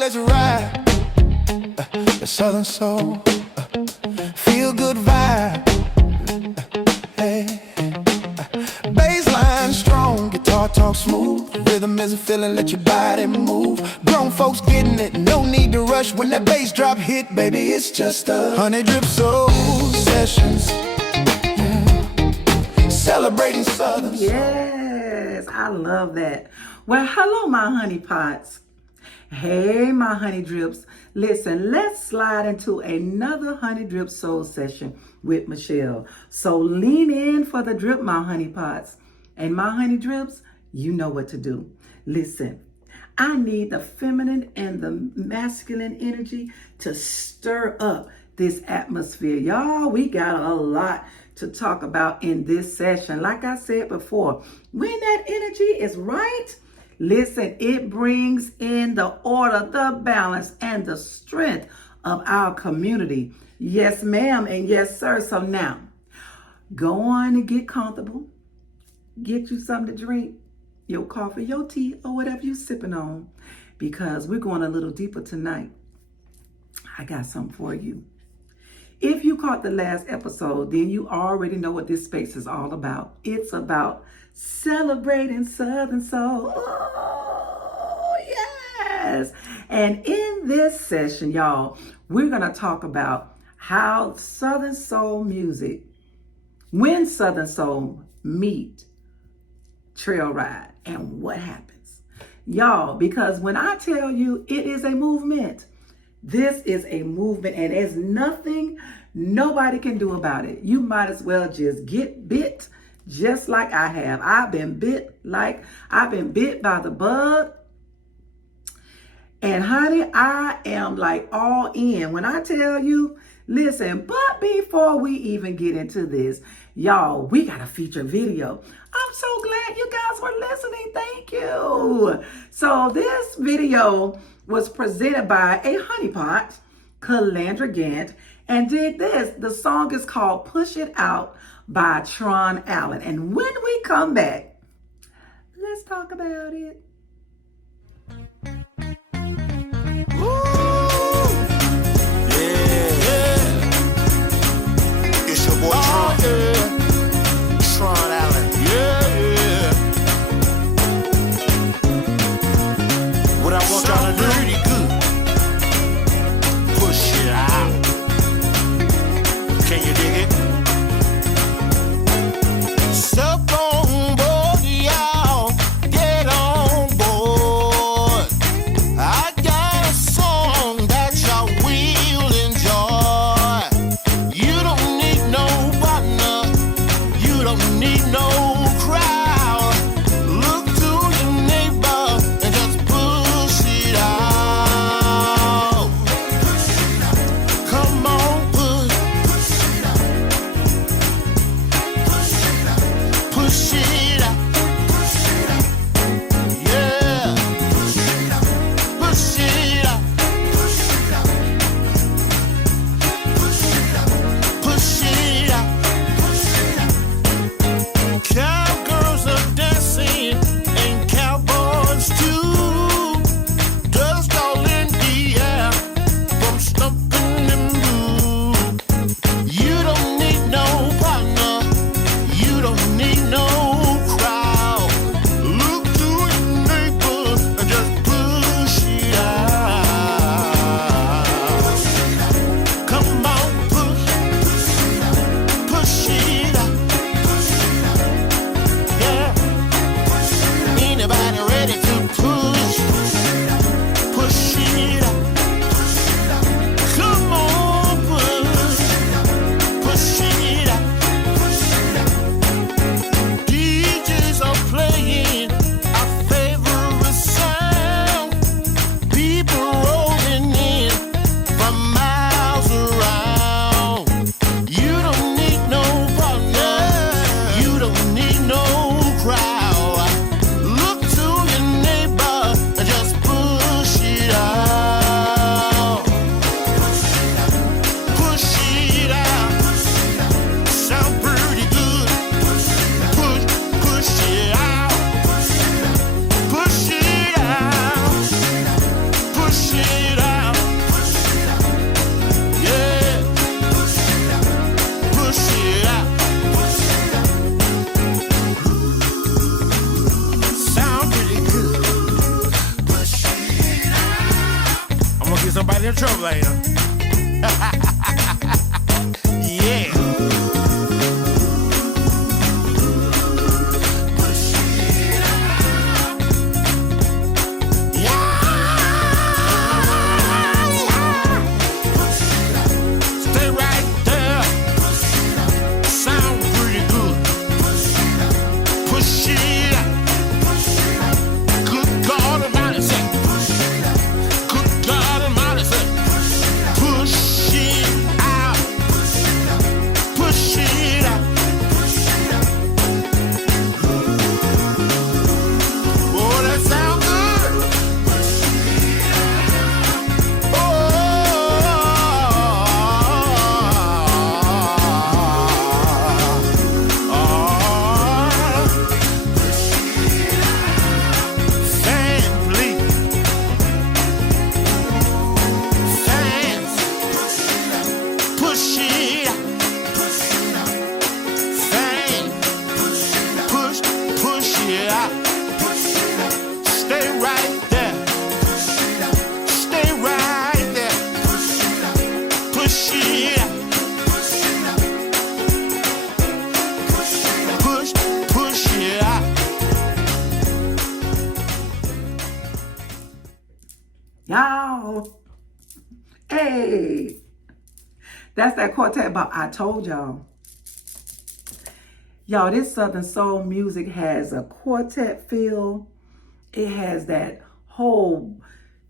let's ride. The Southern Soul, feel good vibe. Hey, bassline strong, guitar talk smooth. Rhythm is a feeling, let your body move. Grown folks getting it, no need to rush. When that bass drop hit, baby, it's just a Honey Drip Soul Sessions. Yeah. Celebrating Southern Soul. Yes, I love that. Well, hello, my honey pots. Hey, my honey drips. Listen, let's slide into another Honey Drip Soul Session with Michelle. So lean in for the drip, my honey pots. And my honey drips, you know what to do. Listen, I need the feminine and the masculine energy to stir up this atmosphere. Y'all, we got a lot to talk about in this session. Like I said before, when that energy is right, listen, it brings in the order, the balance, and the strength of our community. Yes, ma'am, and yes, sir. So now, go on and get comfortable. Get you something to drink, your coffee, your tea, or whatever you're sipping on, because we're going a little deeper tonight. I got something for you. If you caught the last episode, then you already know what this space is all about. It's about celebrating Southern Soul. Oh, yes. And in this session, y'all, we're going to talk about how Southern Soul music, when Southern Soul meet trail ride, and what happens. Y'all, because when I tell you it is a movement, this is a movement, and there's nothing nobody can do about it. You might as well just get bit, just like I have. I've been bit by the bug. And honey, I am like all in. When I tell you, listen, but before we even get into this, y'all, we got a feature video. I'm so glad you guys were listening. Thank you. So this video was presented by a honeypot, Calandra Gant, and dig this, the song is called Push It Out by Tron Allen. And when we come back, let's talk about it. It's your boy Tron. Tron Allen. Yeah. What I want y'all to do? Pretty good. Push it out. Can you dig it? Sup on board, y'all. Get on board. I got a song that y'all will enjoy. You don't need no partner. You don't need no crowd. Look to your neighbor and just push it out. Come on, push it out. Push it out. Yeah. Push it out. Push it out. Cowgirls are dancing and cowboys too. Dust all in the air from stumping and move. You don't need no partner. You don't need no crowd. Look to your neighbor and just push it out. Come on, push it out. Yeah. Anybody ready to push it out? Come on, push it out. DJs are playing our favorite sound. People rolling in from miles around. You don't need no partner. You don't need no crowd. Look to your neighbor get somebody in trouble, ain't I? Yeah. Y'all, hey, that's that quartet about I told y'all. Y'all, this Southern soul music has a quartet feel. It has that whole,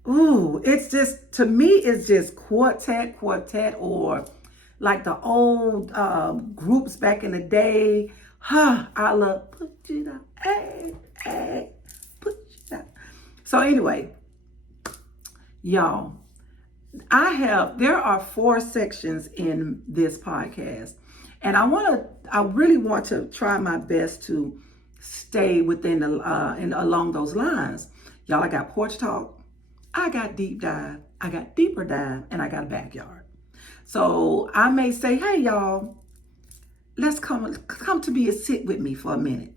it's just, to me, it's just quartet, or like the old groups back in the day. I love put it up, hey, put it up. So anyway, y'all, there are 4 sections in this podcast, and I really want to try my best to stay within along those lines. Y'all, I got porch talk, I got deep dive, I got deeper dive, and I got a backyard. So I may say, hey y'all, let's come to me and sit with me for a minute.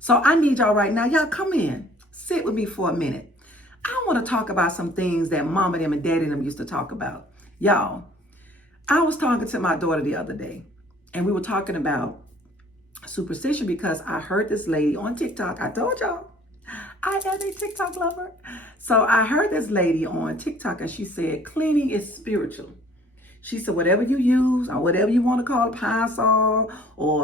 So I need y'all right now, y'all come in, sit with me for a minute. I want to talk about some things that mama them and daddy them used to talk about. Y'all, I was talking to my daughter the other day, and we were talking about superstition because I heard this lady on TikTok. I told y'all, I am a TikTok lover. So I heard this lady on TikTok, and she said, cleaning is spiritual. She said, whatever you use, or whatever you want to call it, Pine-Sol, or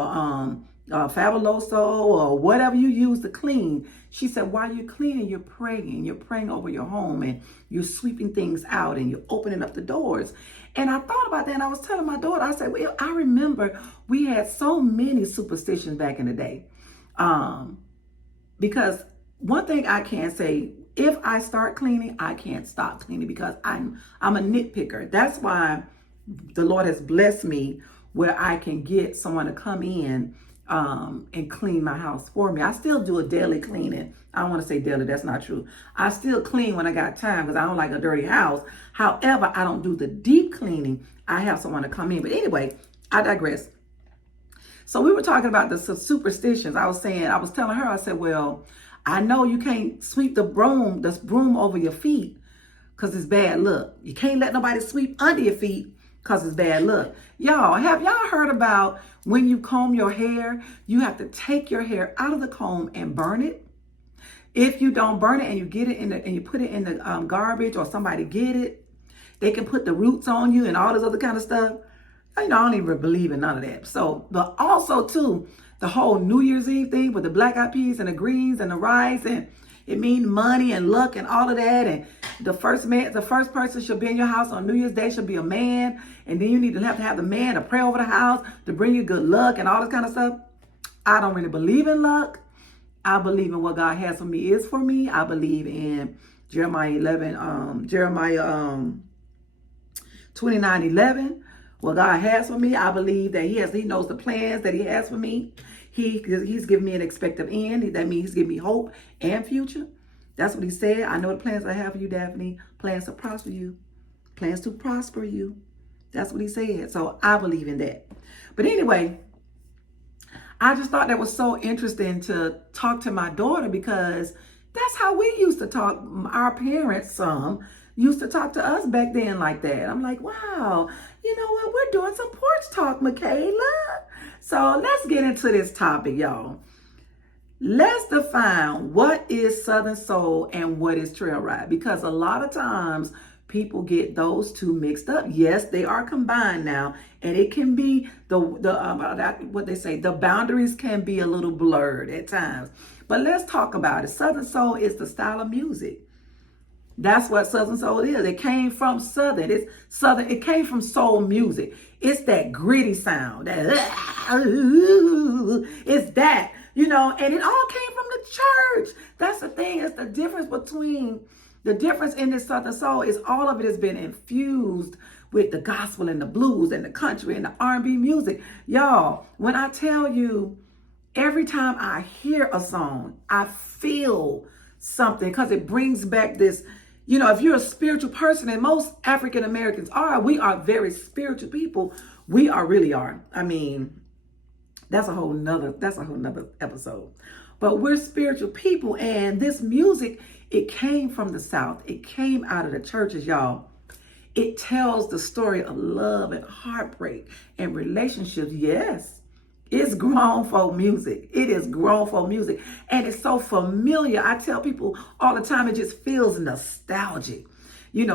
Fabuloso, or whatever you use to clean. She said, while you're cleaning, you're praying. You're praying over your home, and you're sweeping things out, and you're opening up the doors. And I thought about that, and I was telling my daughter, I said, well, I remember we had so many superstitions back in the day. Because one thing I can say, if I start cleaning, I can't stop cleaning because I'm a nitpicker. That's why the Lord has blessed me where I can get someone to come in and clean my house for me. I still do a daily cleaning. I don't want to say daily, that's not true. I still clean when I got time because I don't like a dirty house. However, I don't do the deep cleaning. I have someone to come in. But anyway, I digress. So we were talking about the superstitions. I was telling her, I said, well, I know you can't sweep the broom over your feet because it's bad luck. You can't let nobody sweep under your feet because it's bad luck. Y'all, have y'all heard about when you comb your hair, you have to take your hair out of the comb and burn it? If you don't burn it and you get it and you put it in the garbage, or somebody get it, they can put the roots on you and all this other kind of stuff. I don't even believe in none of that. So, but also too, the whole New Year's Eve thing with the black eyed peas and the greens and the rice, and it means money and luck and all of that. And the first person should be in your house on New Year's Day should be a man. And then you need to have the man to pray over the house to bring you good luck and all this kind of stuff. I don't really believe in luck. I believe in what God has for me is for me. I believe in Jeremiah 29:11. What God has for me, I believe that He knows the plans that He has for me. He's given me an expected end. That means He's giving me hope and future. That's what He said. I know the plans I have for you, Daphne. Plans to prosper you. Plans to prosper you. That's what He said. So I believe in that. But anyway, I just thought that was so interesting to talk to my daughter because that's how we used to talk. Our parents, used to talk to us back then like that. I'm like, wow, you know what? We're doing some porch talk, Michaela. So let's get into this topic, y'all. Let's define what is Southern Soul and what is Trail Ride, because a lot of times people get those two mixed up. Yes, they are combined now, and it can be what they say, the boundaries can be a little blurred at times. But let's talk about it. Southern Soul is the style of music. That's what Southern Soul is. It came from Southern. It's Southern. It came from soul music. It's that gritty sound. It's that, and it all came from the church. That's the thing. It's the difference in this Southern Soul is all of it has been infused with the gospel and the blues and the country and the R&B music. Y'all, when I tell you, every time I hear a song, I feel something because it brings back this, if you're a spiritual person, and most African Americans we are very spiritual people. We really are. I mean, that's a whole nother episode. But we're spiritual people, and this music, it came from the South. It came out of the churches, y'all. It tells the story of love and heartbreak and relationships. Yes. It's grown folk music. It is grown folk music. And it's so familiar. I tell people all the time, it just feels nostalgic.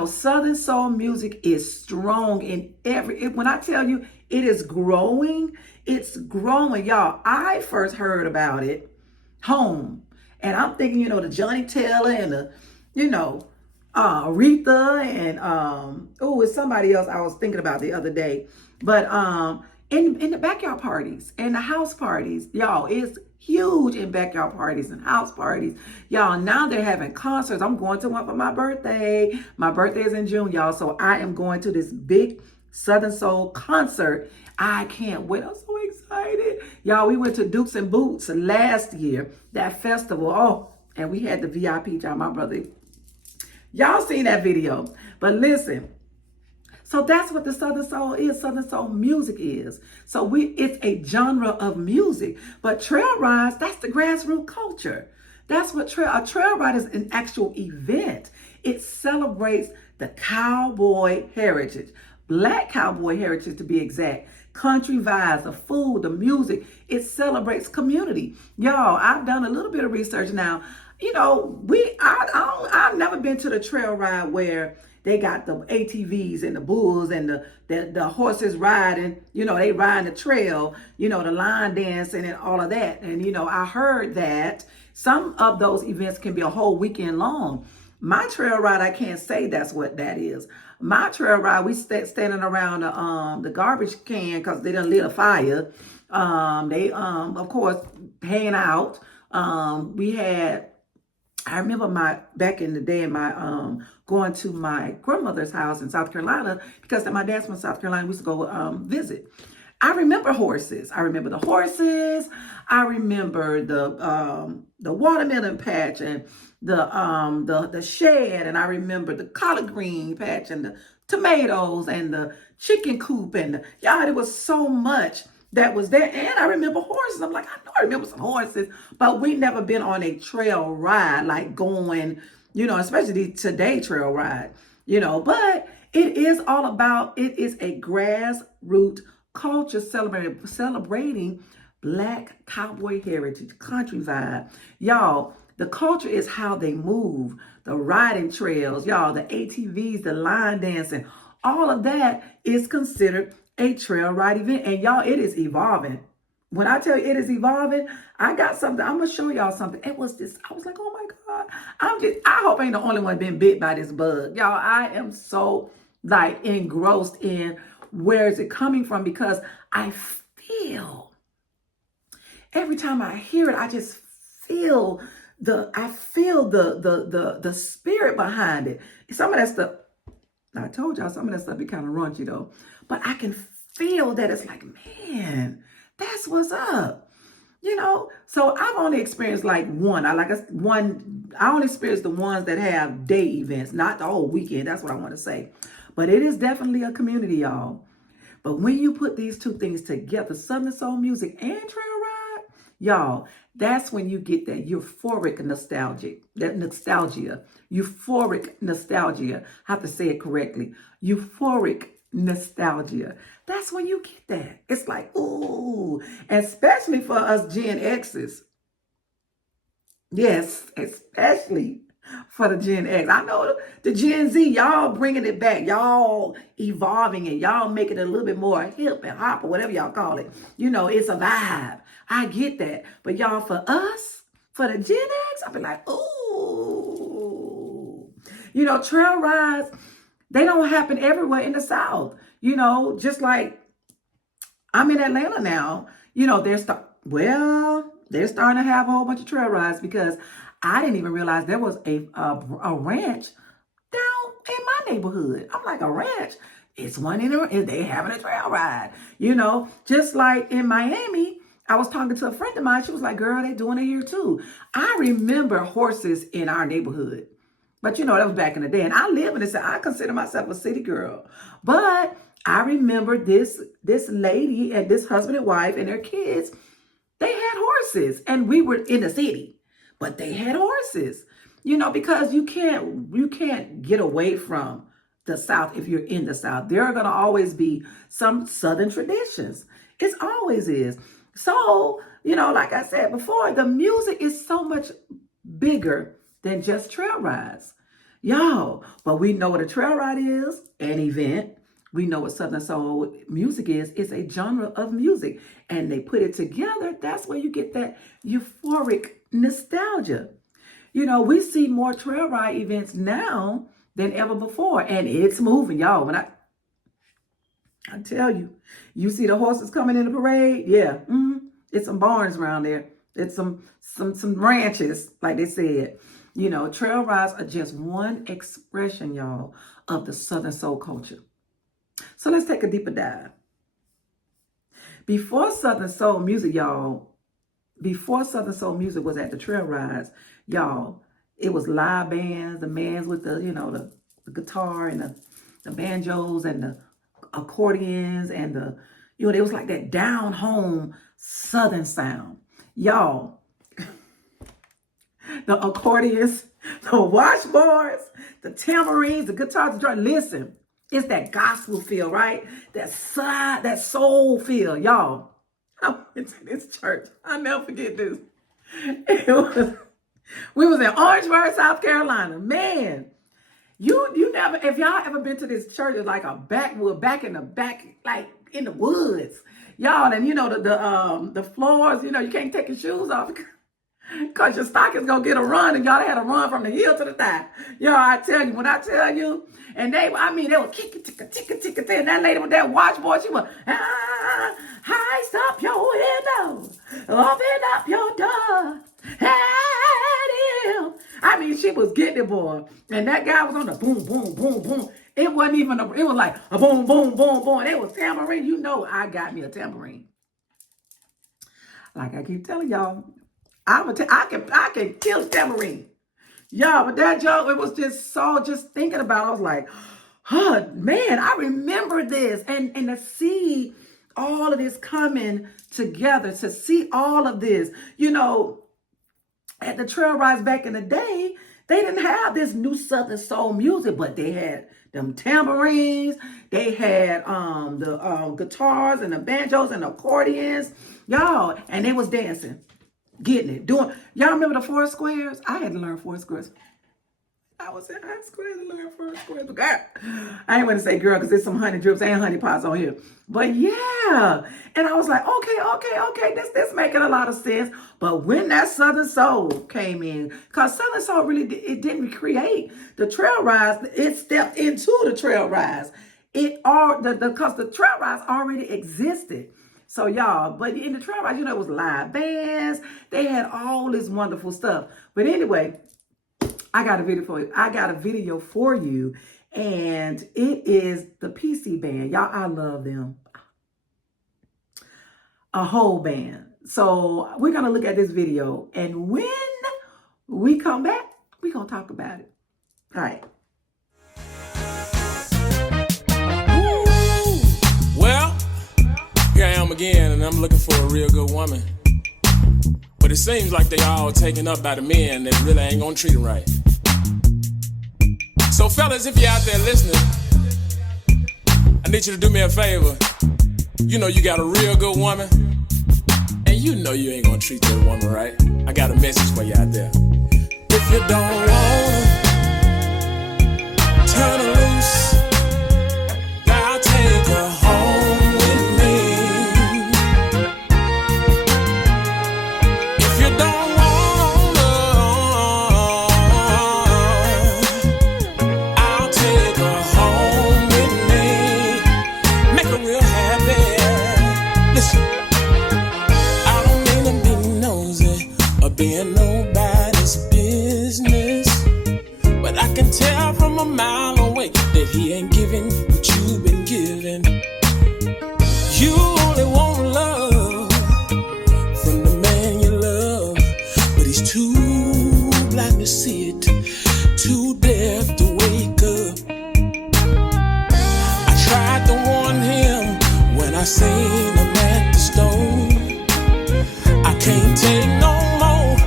Southern soul music is strong in when I tell you it is growing, it's growing. Y'all, I first heard about it home. And I'm thinking, the Johnny Taylor and the, Aretha and, it's somebody else I was thinking about the other day. But, in the backyard parties and the house parties, y'all, it's huge in backyard parties and house parties. Y'all, now they're having concerts. I'm going to one for my birthday. My birthday is in June, y'all. So I am going to this big Southern Soul concert. I can't wait. I'm so excited. Y'all, we went to Dukes and Boots last year, that festival. Oh, and we had the VIP, y'all, my brother. Y'all seen that video. But listen. So that's what the Southern Soul is. Southern Soul music is. So it's a genre of music. But trail rides, that's the grassroots culture. That's what a trail ride is, an actual event. It celebrates the cowboy heritage, Black cowboy heritage to be exact. Country vibes, the food, the music. It celebrates community. Y'all, I've done a little bit of research now. I've never been to the trail ride where they got the ATVs and the bulls and the horses riding, they ride the trail, the line dancing and all of that. And, I heard that some of those events can be a whole weekend long. My trail ride, I can't say that's what that is. My trail ride, we standing around the garbage can because they done lit a fire. They, of course, hanging out. I remember back in the day, going to my grandmother's house in South Carolina, because my dad's from South Carolina. We used to go visit. I remember horses. I remember the horses. I remember the watermelon patch and the shed, and I remember the collard green patch and the tomatoes and the chicken coop and y'all. It was so much that was there. And I remember horses. I'm like, I know I remember some horses, but we never been on a trail ride, like going, especially today trail ride, but it is a grassroots culture celebrating Black cowboy heritage, country vibe. Y'all, the culture is how they move, the riding trails, y'all, the ATVs, the line dancing, all of that is considered a trail ride event. And y'all, it is evolving. When I tell you it is evolving, I got something. I'm going to show y'all something. It was this. I was like, oh my God. I hope I ain't the only one been bit by this bug. Y'all, I am so engrossed in where is it coming from, because I feel every time I hear it, I just feel the spirit behind it. Some of that stuff, I told y'all some of that stuff be kind of raunchy though, but I can feel that it's like, man, that's what's up. So I've only experienced one. I only experienced the ones that have day events, not the whole weekend. That's what I want to say. But it is definitely a community, y'all. But when you put these two things together, Southern Soul music and trail ride, Y'all, that's when you get that euphoric nostalgia. Euphoric nostalgia. I have to say it correctly. Euphoric nostalgia. That's when you get that. It's like, ooh, especially for us Gen X's. Yes, especially for the Gen X. I know the Gen Z, y'all bringing it back. Y'all evolving it. Y'all making it a little bit more hip and hop or whatever y'all call it. You know, it's a vibe. I get that. But y'all, for us, for the Gen X, I'll be like, ooh. You know, trail rides, they don't happen everywhere in the South. You know, just like I'm in Atlanta now. You know, they're starting to have a whole bunch of trail rides because I didn't even realize there was a ranch down in my neighborhood. I'm like, a ranch? It's one they having a trail ride. You know, just like in Miami, I was talking to a friend of mine. She was like, girl, they doing it here too. I remember horses in our neighborhood. But you know, that was back in the day. And I live in this, I consider myself a city girl. But I remember this lady and this husband and wife and their kids, they had horses. And we were in the city, but they had horses. You know, because you can't get away from the South if you're in the South. There are going to always be some Southern traditions. It always is. So, you know, like I said before, the music is so much bigger than just trail rides. Y'all, but we know what a trail ride is, an event. We know what Southern Soul music is. It's a genre of music. And they put it together. That's where you get that euphoric nostalgia. You know, we see more trail ride events now than ever before. And it's moving, y'all. When I tell you, you see the horses coming in the parade? Yeah. It's some barns around there. It's some ranches, like they said. You know, trail rides are just one expression, y'all, of the Southern soul culture. So let's take a deeper dive. Before Southern soul music, y'all, before Southern soul music was at the trail rides, y'all, it was live bands, the bands with the, you know, the guitar and the banjos and the accordions and the, you know, it was like that down home Southern sound. Y'all, the accordions, the washboards, the tambourines, the guitars, the drum. Listen, it's that gospel feel, right? That soul feel, y'all. I went to this church. I'll never forget this. We was in Orangeburg, South Carolina. Man, you never, if y'all ever been to this church, it's like a backwood, back in the back, like in the woods. Y'all, and you know, the floors, you know, you can't take your shoes off because your stocking's gonna get a run, and y'all had a run from the heel to the thigh. Y'all, I tell you, when I tell you, and they were kicking, and that lady with that washboard, she was, heist up your window, open up your door, I mean, she was getting it, boy. And that guy was on the boom, boom, boom, boom. It wasn't even it was like a boom, boom, boom, boom. It was tambourine. You know, I got me a tambourine. Like I keep telling y'all, I can kill tambourine. Y'all, but that joke, it was just thinking about it, I was like, oh, man, I remember this. And to see all of this coming together, to see all of this, you know, at the trail rides back in the day, they didn't have this new Southern soul music, but they had them tambourines, they had the guitars and the banjos and the accordions, y'all, and they was dancing, getting it, doing. Y'all remember the four squares? I had to learn four squares. I was in high school to learn four squares. Girl, I ain't want to say girl because there's some honey drips and honey pots on here. But yeah, and I was like, okay, this making a lot of sense. But when that Southern Soul came in, because Southern Soul really, it didn't create the trail rides, it stepped into the trail rides. Because the trail rides already existed. So y'all, but in the trail rides, you know, it was live bands. They had all this wonderful stuff. But anyway, I got a video for you, and it is the PC band. Y'all, I love them. A whole band. So we're going to look at this video, and when we come back, we're going to talk about it. All right. Well, here I am again, and I'm looking for a real good woman. But it seems like they all taken up by the men that really ain't gonna treat them right. So fellas, if you're out there listening, I need you to do me a favor. You know you got a real good woman, and you know you ain't gonna treat that woman right. I got a message for you out there. If you don't wanna turn her loose, I'll take her home with me. If you don't wanna, I'll take her home with me. Make her real happy. Listen, I don't mean to be nosy or being nobody's business, but I can tell from a mile away that he ain't giving what you've been giving. You only want love from the man you love, but he's too blind to see it, too deaf to wake up. I tried to warn him when I seen him at the store. I can't take no more.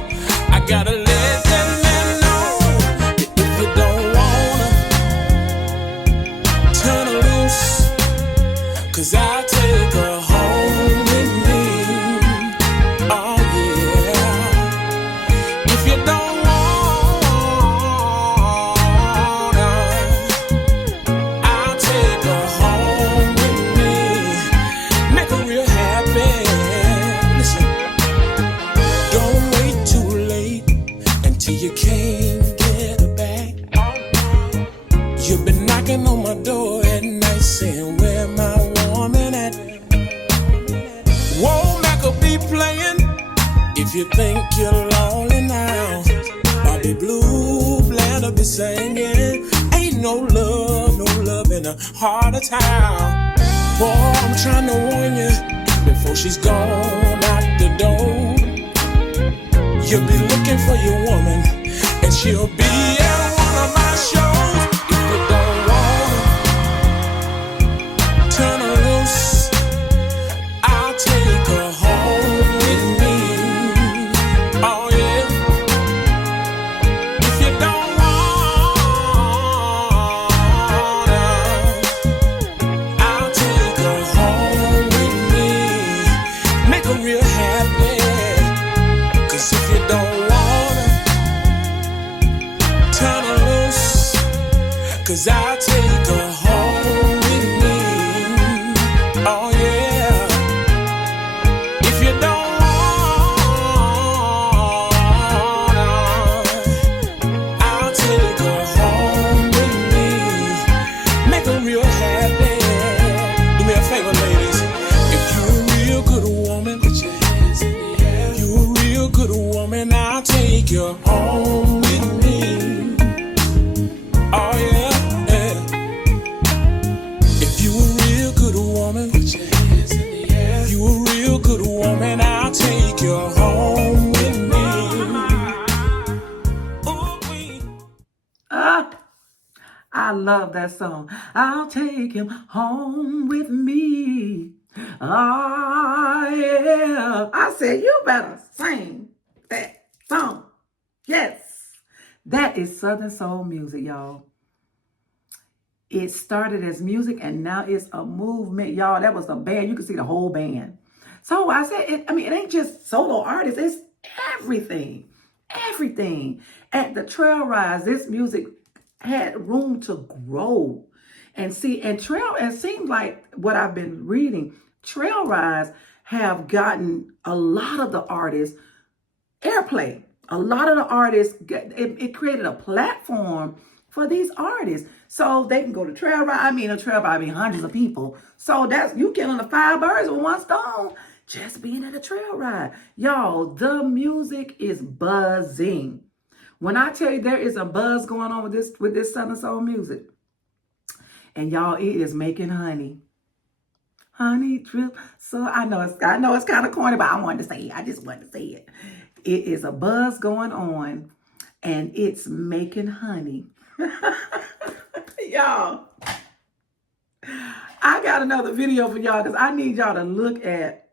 I gotta let that man know that if you don't wanna turn her loose, 'cause I'll take her home with me. Oh yeah. If you don't wanna, I'll take her home with me. Make her real happy. Listen, don't wait too late until you can't get her back. You've been knocking on my door at night saying, where my woman at? Womack will be playing if you think you're lonely now. Bobby Blue Bland will be singing, ain't no love in the heart of town. Boy, I'm trying to warn you before she's gone out the door. You'll be looking for your woman, and she'll be at one of my shows. If you don't wanna turn her loose, I'll take her home with me. Oh yeah. If you don't wanna, I'll take her home with me. Make her real happy. 'Cause if you don't wanna turn her loose, 'cause I'll take her home with me. Oh yeah. If you don't wanna, I'll take her home with me. Make her real happy. Do me a favor, ladies. If you're a real good woman, put your hands in the air. You're a real good woman, I'll take you home with me. Oh yeah, yeah. If you a real good woman, put your hands in the air. You a real good woman, I'll take you home with me. Ooh, Ah, I love that song. I'll take him home with me. Ah, yeah. I said, you better sing that song. Yes. That is Southern Soul music, y'all. It started as music and now it's a movement, y'all. That was a band. You can see the whole band. So I said, it ain't just solo artists. It's everything. Everything. At the trail rides, this music had room to grow. And see, and it seems like what I've been reading, trail rides have gotten a lot of the artists airplay. A lot of the artists, it created a platform for these artists. So they can go to trail ride. I mean, a trail ride, hundreds of people. So that's, you killing the 5 birds with one stone, just being at a trail ride. Y'all, the music is buzzing. When I tell you there is a buzz going on with this Southern Soul music. And y'all, it is making honey. Honey drip. So I know it's kind of corny, but I wanted to say it. I just wanted to say it. It is a buzz going on and it's making honey. Y'all, I got another video for y'all because I need y'all to look at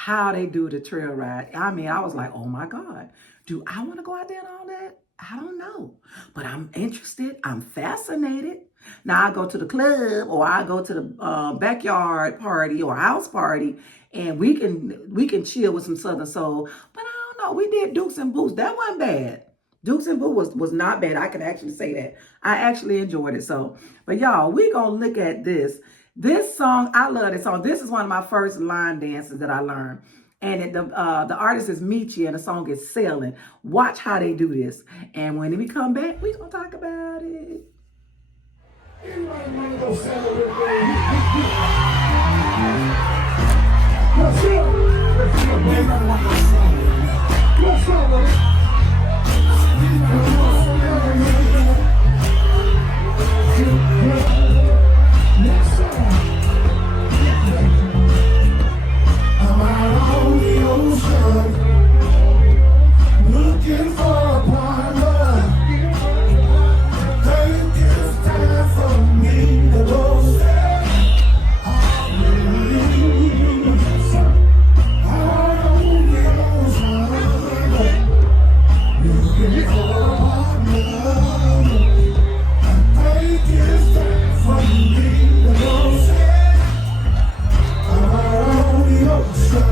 how they do the trail ride. I mean, I was like, oh my God, do I want to go out there and all that? I don't know, but I'm interested. I'm fascinated. Now I go to the club or I go to the backyard party or house party, and we can chill with some Southern soul. But I don't know. We did Dukes and Boots. That wasn't bad. Dukes and Boo was not bad. I can actually say that. I actually enjoyed it. So, but y'all, we gonna look at this. This song, I love this song. This is one of my first line dances that I learned. And the artist is Michi, and the song is Sailing. Watch how they do this. And when we come back, we gonna talk about it. Anybody wanna go sail with me? Let's go. Anybody wanna go sail with me? Let's go. I'm out on the ocean, looking for a partner. Think it's time for me to go sail. Out on the ocean, looking for a partner. Think it's time for me to go sail. Out on the ocean.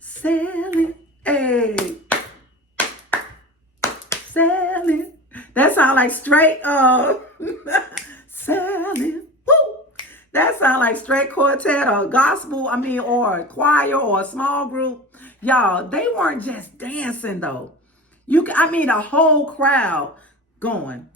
Sailing, hey, sailing. That sound like straight sailing. Woo! That sound like straight quartet or gospel. I mean, or a choir or a small group. Y'all, they weren't just dancing though. I mean, the whole crowd going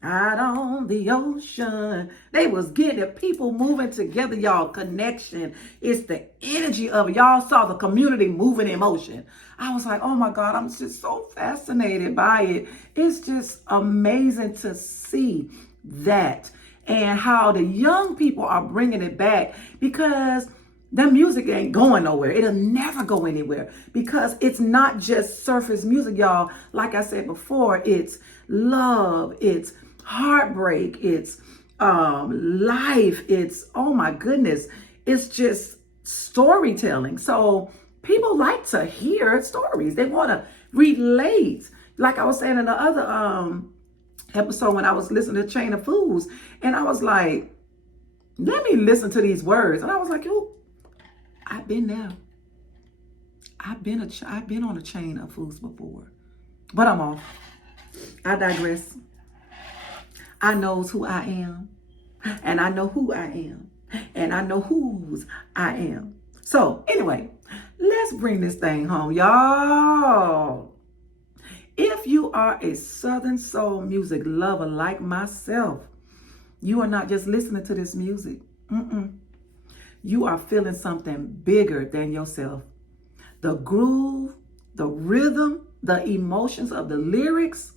out on the ocean. They was getting it. People moving together, y'all. Connection. It's the energy of it. Y'all saw the community moving in motion. I was like, oh my God, I'm just so fascinated by it. It's just amazing to see that and how the young people are bringing it back, because the music ain't going nowhere. It'll never go anywhere because it's not just surface music, y'all. Like I said before, it's love, it's heartbreak, it's life, it's, oh my goodness, it's just storytelling. So people like to hear stories. They want to relate. Like I was saying in the other episode when I was listening to Chain of Fools, and I was like, let me listen to these words. And I was like, oh, I've been there. I've been on a chain of fools before. But I'm off. I digress. I knows who I am. And I know who I am. And I know whose I am. So anyway, let's bring this thing home, y'all. If you are a Southern soul music lover like myself, you are not just listening to this music. You are feeling something bigger than yourself. The groove, the rhythm, the emotions of the lyrics.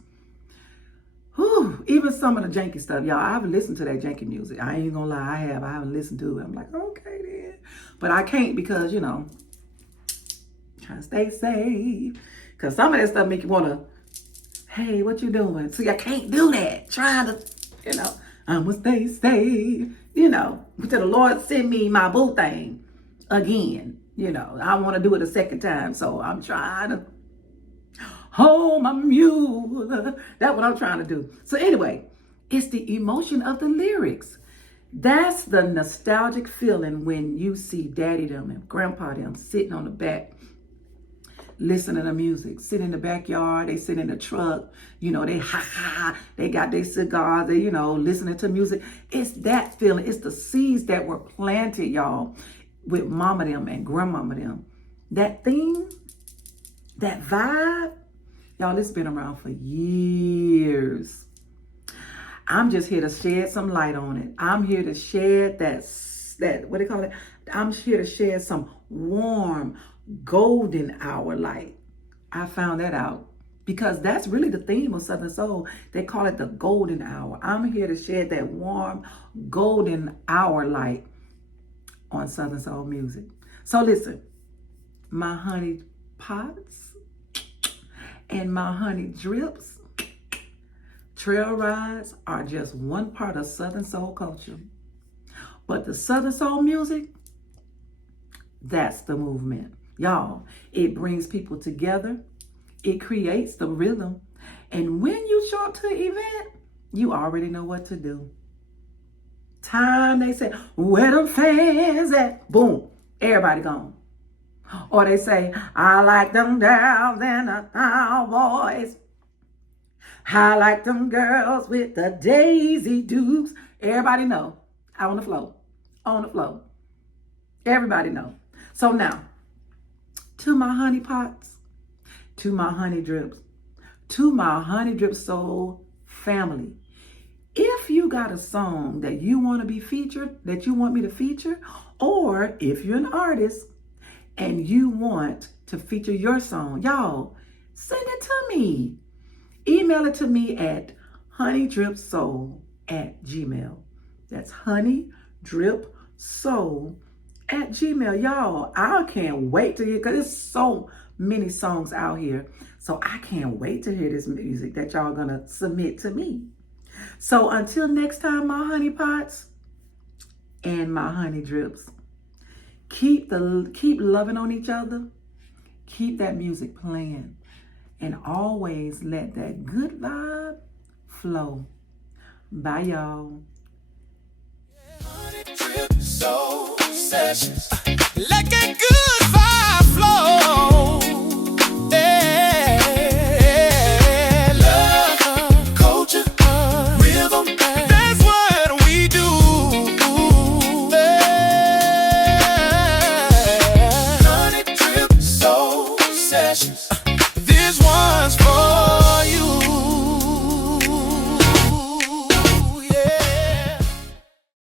Whew, even some of the janky stuff. Y'all, I haven't listened to that janky music. I ain't gonna lie, I haven't listened to it. I'm like, okay then. But I can't because, trying to stay safe. Because some of that stuff make you want to, hey, what you doing? See, I can't do that. Trying to, I'm going to stay safe. Until the Lord send me my boo thing again. I want to do it a second time. So I'm trying to hold my mule. That's what I'm trying to do. So anyway, it's the emotion of the lyrics. That's the nostalgic feeling when you see daddy them and grandpa them sitting on the back, listening to music, sit in the backyard, they sit in the truck, they got their cigars, they, listening to music. It's that feeling. It's the seeds that were planted, y'all, with mama them and grandmama them. That thing, that vibe, y'all, it's been around for years. I'm just here to shed some light on it. I'm here to shed that what do they call it? I'm here to shed some warm, golden hour light. I found that out because that's really the theme of Southern Soul. They call it the golden hour. I'm here to shed that warm, golden hour light on Southern Soul music. So listen, my honey pots and my honey drips, trail rides are just one part of Southern Soul culture. But the Southern Soul music, that's the movement. Y'all, it brings people together. It creates the rhythm. And when you show up to an event, you already know what to do. Time they say, where them fans at? Boom, everybody gone. Or they say, I like them girls and the cowboys. I like them girls with the Daisy Dukes. Everybody know. On the floor. On the floor. Everybody know. So now, to my honey pots, to my honey drips, to my honey drip soul family. If you got a song that you want to be featured, that you want me to feature, or if you're an artist and you want to feature your song, y'all, send it to me. Email it to me at honeydripsoul@gmail. That's honeydripsoul@gmail. Y'all, I can't wait to hear, because there's so many songs out here. So I can't wait to hear this music that y'all gonna submit to me. So until next time, my honey pots and my honey drips, keep loving on each other, keep that music playing, and always let that good vibe flow. Bye, y'all. Honey drip soul sessions.